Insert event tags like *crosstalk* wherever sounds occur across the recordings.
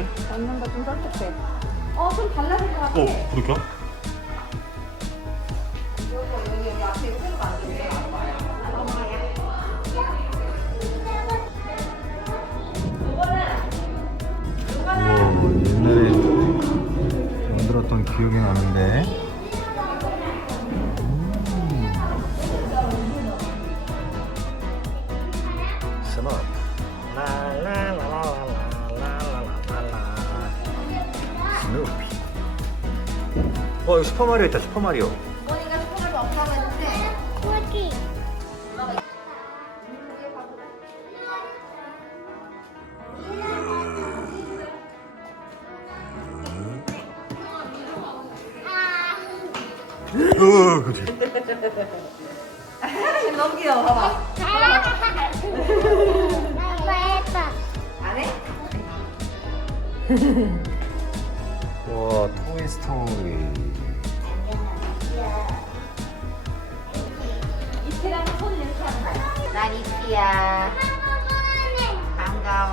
걷는 거 좀 섭섭해. 어, 좀 달라진 것 같아. 어, 그렇게? 여기, 여기 앞에 이거 새로 만들게. 우와, 옛날에 만들었던 기억이 나는데. 어, 여기 슈퍼마리오 있다, 슈퍼마리오. 어머니가 슈퍼마리오 없다고 했는데. 여기. 어, 그치. *laughs* 너무 귀여워, 봐봐. 아빠 해봐. 안 해? *laughs* 와, 토이 스토리. 이태랑 손 이렇게 하는 거야. 난 이태야. 반가워.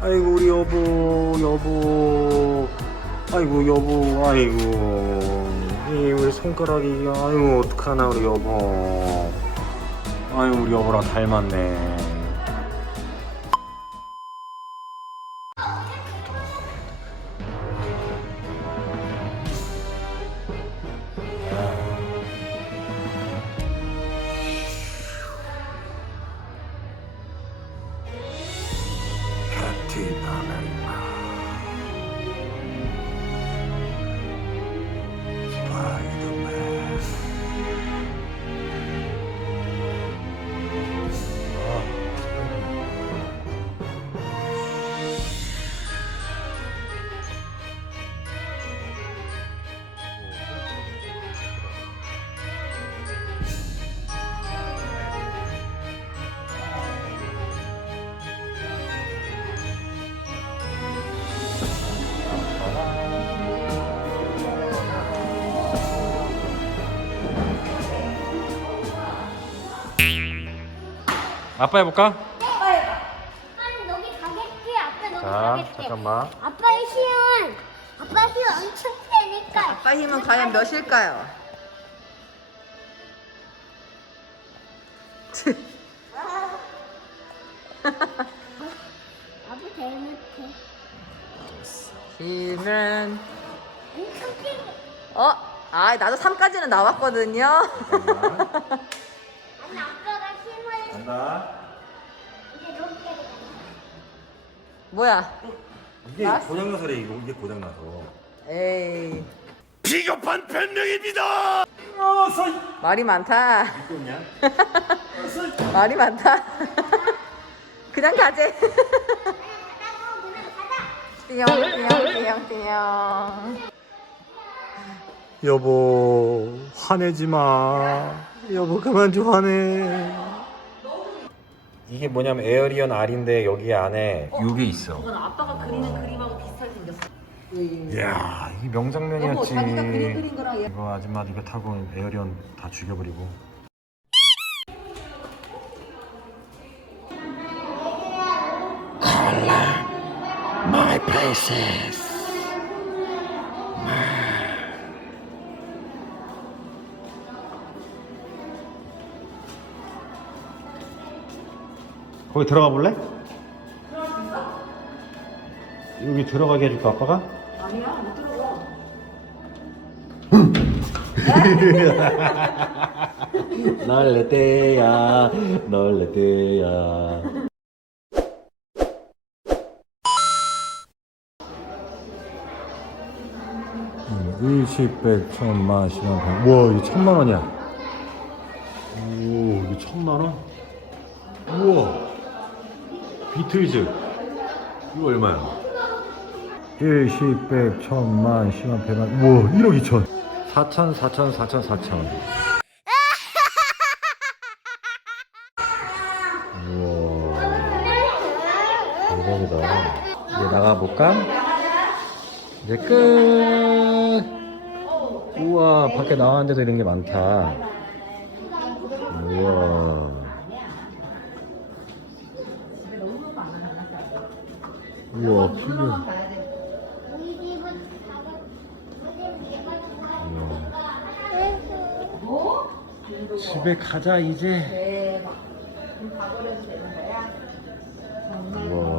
아이고 우리 여보 여보 아이고 여보 아이고 이 우리 손가락이 아이고 어떡하나 우리 여보 아이고 우리 여보랑 닮았네 아빠 해볼까? 아빠는 여기 가겠지. 아빠 여기 자 가겠지. 잠깐만 아빠의 힘은 아빠 힘 엄청 세니까. 아빠 힘은 과연 몇일까요? *laughs* 아빠 제일 못해. 힘은 엄청 세. 어? 아 나도 3까지는 나왔거든요. 아 *laughs* 뭐야? 이게? 고장나서래 이거 이게 고장나서 에이 비겁한 변명입니다 어 서이 말이 많다. 있냐? *laughs* 말이 많다. 그냥 가재. 띵용 띵용 띵용 띵용. 여보 화내지 마 여보 그만 좀 화내 이게 뭐냐면 에어리언 R인데 여기 안에 요게 있어. 이건 아빠가 그리는 그림하고 비슷하게 생겼어. 이야 이게 명장면이었지. 여보, 자기가 그림 그린 거랑 얘- 이거 아줌마 이거 타고 에어리언 다 죽여버리고. My places. 거기 들어가 볼래? 여기 들어가게 해줄까 아빠가? 아니야 못 들어가. *laughs* 널 때야 널 때야 일십, 백, 천만, 십만, 백. 우와, 이거 천만 원이야. 오, 이거 천만 원? 우와. 비틀즈. 이거 얼마야? 일십, 백, 천만, 십만, 백만. 우와, 1억 2천. 4천, 4천, 4천, 4천. 우와. 대박이다. 이제 나가볼까? 이제 끝! 우와, 밖에 나왔는데도 이런 게 많다. 우와. 우와 신기해 우와. 집에 가자 이제. 우와.